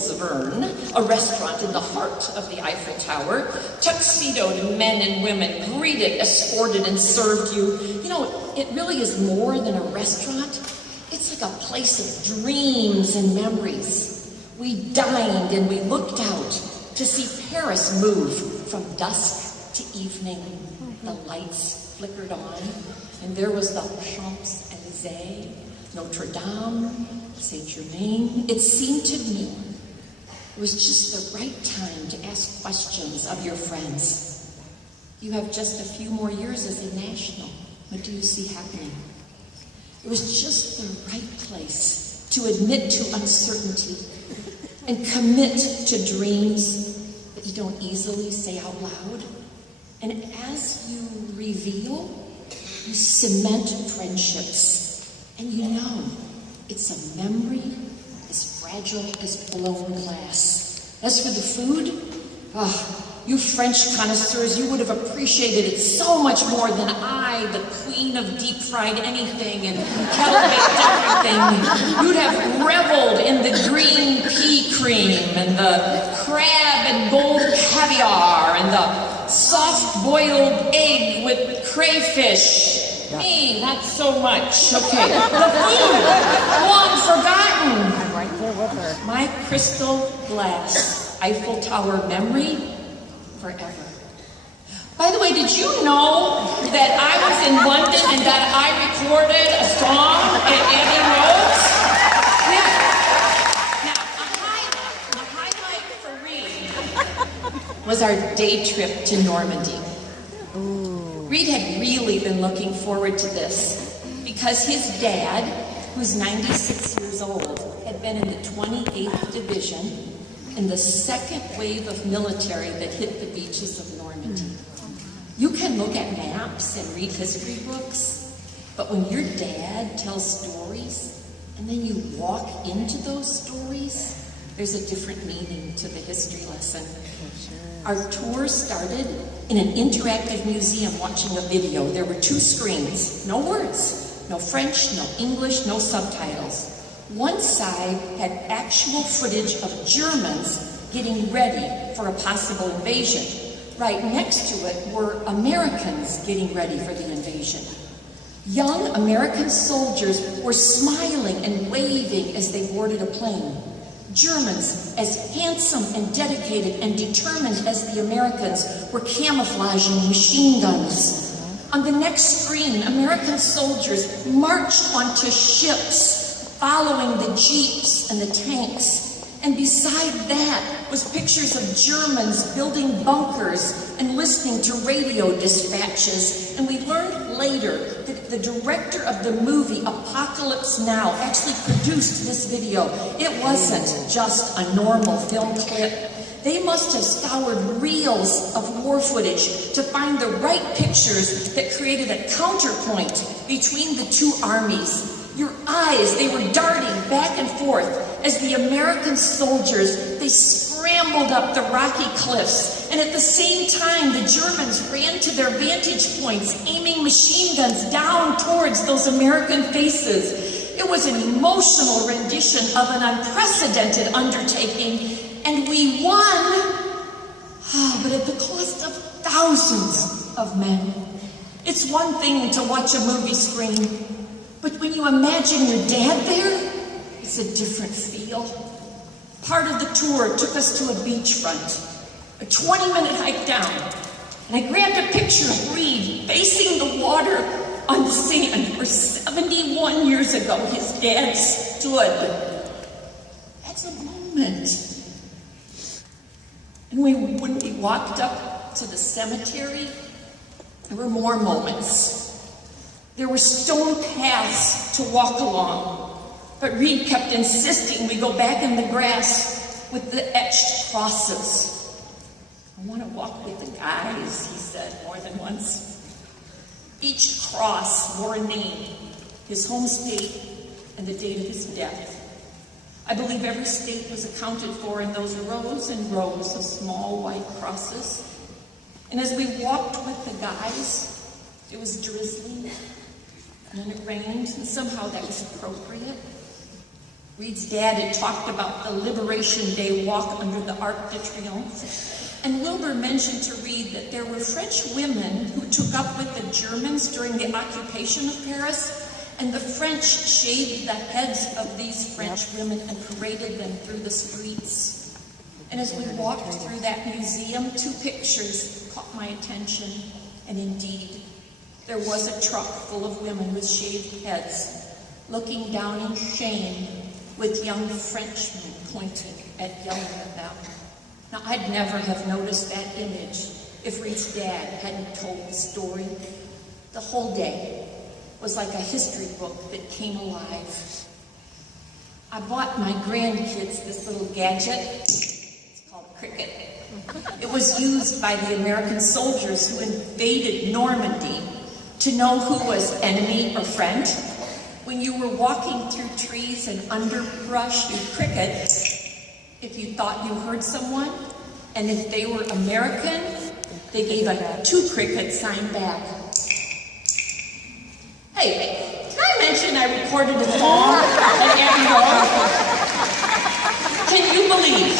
Verne, a restaurant in the heart of the Eiffel Tower. Tuxedoed men and women greeted, escorted, and served you. You know, it really is more than a restaurant. It's like a place of dreams and memories. We dined and we looked out to see Paris move from dusk to evening. The lights flickered on, and there was the Champs-Élysées, Notre Dame, Saint-Germain. It seemed to me it was just the right time to ask questions of your friends. You have just a few more years as a national. What do you see happening? It was just the right place to admit to uncertainty and commit to dreams that you don't easily say out loud. And as you reveal, you cement friendships. And you know, it's a memory as fragile as blown glass. As for the food, you French connoisseurs, you would have appreciated it so much more than I, the queen of deep-fried anything and kettle-baked everything. You'd have reveled in the green pea cream and the crab and gold caviar and the soft-boiled egg with crayfish. Me, not so much. Okay. The food, long forgotten. I'm right there with her. My crystal glass Eiffel Tower memory forever. By the way, did you know that I was in London and that I recorded a song at Abbey Road? Yeah. Now, a highlight for Reed was our day trip to Normandy. Reed had really been looking forward to this because his dad, who's 96 years old, had been in the 28th Division in the second wave of military that hit the beaches of Normandy. You can look at maps and read history books, but when your dad tells stories and then you walk into those stories, there's a different meaning to the history lesson. Our tour started in an interactive museum watching a video. There were 2 screens, no words, no French, no English, no subtitles. One side had actual footage of Germans getting ready for a possible invasion. Right next to it were Americans getting ready for the invasion. Young American soldiers were smiling and waving as they boarded a plane. Germans, as handsome and dedicated and determined as the Americans, were camouflaging machine guns. On the next screen, American soldiers marched onto ships, following the jeeps and the tanks. And beside that was pictures of Germans building bunkers and listening to radio dispatches. And we learned later that the director of the movie Apocalypse Now actually produced this video. It wasn't just a normal film clip. They must have scoured reels of war footage to find the right pictures that created a counterpoint between the 2 armies. Your eyes, they were darting back and forth as the American soldiers, they scrambled up the rocky cliffs. And at the same time, the Germans ran to their vantage points, aiming machine guns down towards those American faces. It was an emotional rendition of an unprecedented undertaking, and we won, but at the cost of thousands of men. It's one thing to watch a movie screen, but when you imagine your dad there, it's a different feel. Part of the tour took us to a beachfront, a 20-minute hike down, and I grabbed a picture of Reed facing the water on the sand where 71 years ago his dad stood. That's a moment. And when we walked up to the cemetery, there were more moments. There were stone paths to walk along, but Reed kept insisting we go back in the grass with the etched crosses. I want to walk with the guys, he said more than once. Each cross bore a name, his home state, and the date of his death. I believe every state was accounted for in those rows and rows of small white crosses. And as we walked with the guys, it was drizzling, and then it rained, and somehow that was appropriate. Reed's dad had talked about the Liberation Day walk under the Arc de Triomphe, and Wilbur mentioned to Reed that there were French women who took up with the Germans during the occupation of Paris, and the French shaved the heads of these French women and paraded them through the streets. And as we walked through that museum, 2 pictures caught my attention, and indeed, there was a truck full of women with shaved heads, looking down in shame with young Frenchmen pointing at yelling at them. Now, I'd never have noticed that image if Reed's dad hadn't told the story. The whole day was like a history book that came alive. I bought my grandkids this little gadget. It's called a cricket. It was used by the American soldiers who invaded Normandy to know who was enemy or friend. When you were walking through trees and underbrush, you'd cricket if you thought you heard someone, and if they were American, they gave a 2 cricket sign back. Hey, can I mention I recorded a song at Abbey Road? Can you believe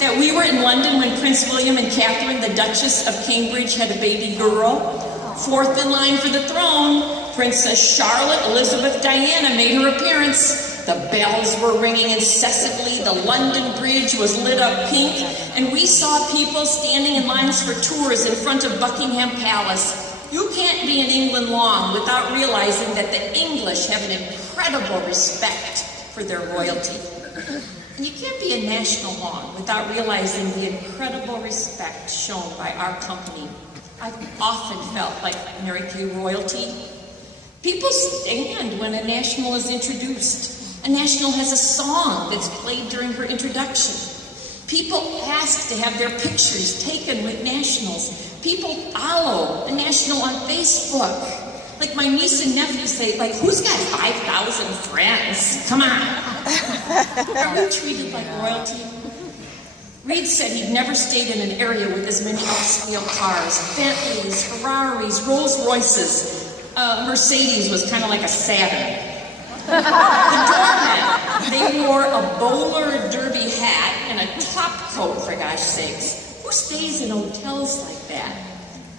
that we were in London when Prince William and Catherine, the Duchess of Cambridge, had a baby girl? 4th in line for the throne, Princess Charlotte Elizabeth Diana made her appearance. The bells were ringing incessantly, the London Bridge was lit up pink, and we saw people standing in lines for tours in front of Buckingham Palace. You can't be in England long without realizing that the English have an incredible respect for their royalty. And you can't be a national long without realizing the incredible respect shown by our company. I've often felt like Mary Kay royalty. People stand when a national is introduced. A national has a song that's played during her introduction. People ask to have their pictures taken with nationals. People follow a national on Facebook. Like my niece and nephew say, like, who's got 5,000 friends? Come on. Are we treated like royalty? Reed said he'd never stayed in an area with as many upscale cars. Bentleys, Ferraris, Rolls Royces. Mercedes was kind of like a Saturn. The doormen, they wore a bowler derby hat and a top coat, for gosh sakes. Who stays in hotels like that?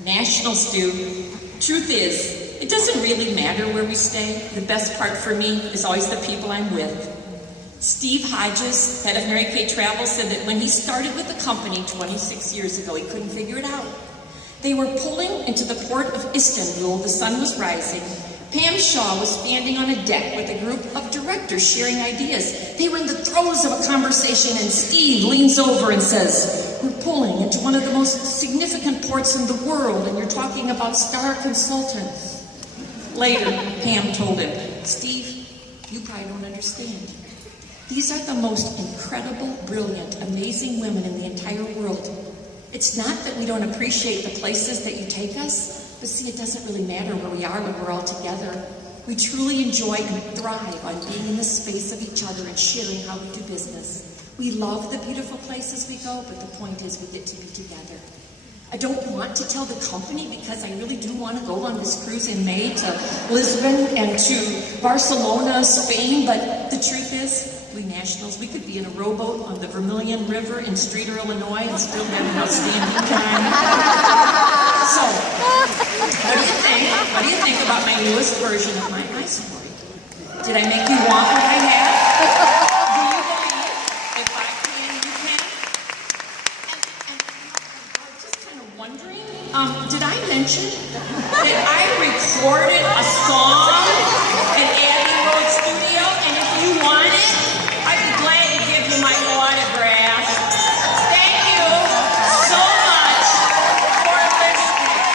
Nationals do. Truth is, it doesn't really matter where we stay. The best part for me is always the people I'm with. Steve Hodges, head of Mary Kay Travel, said that when he started with the company 26 years ago, he couldn't figure it out. They were pulling into the port of Istanbul, the sun was rising. Pam Shaw was standing on a deck with a group of directors sharing ideas. They were in the throes of a conversation, and Steve leans over and says, "We're pulling into one of the most significant ports in the world, and you're talking about star consultants." Later, Pam told him, "Steve, you probably don't understand. These are the most incredible, brilliant, amazing women in the entire world. It's not that we don't appreciate the places that you take us, but see, it doesn't really matter where we are when we're all together. We truly enjoy and thrive on being in the space of each other and sharing how we do business. We love the beautiful places we go, but the point is we get to be together. I don't want to tell the company because I really do want to go on this cruise in May to Lisbon and to Barcelona, Spain, but the truth is, we nationals, we could be in a rowboat on the Vermilion River in Streator, Illinois, and still have an outstanding time. So, what do you think? What do you think about my newest version of my story? Did I make you want what I have? Do you believe if I can, you can? And I was just kind of wondering, did I mention that I recorded a song at Abbey Road Studio, and if you want it, I'd be glad to give you my autograph. Thank you so much for listening.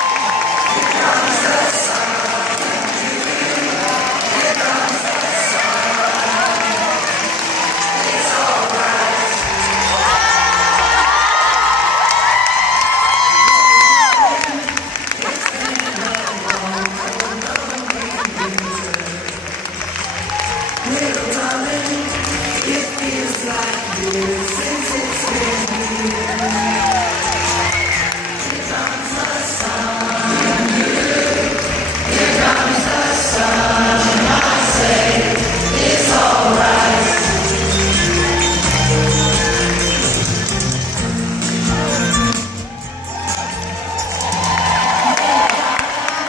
Little darling, it feels like years since it's been here.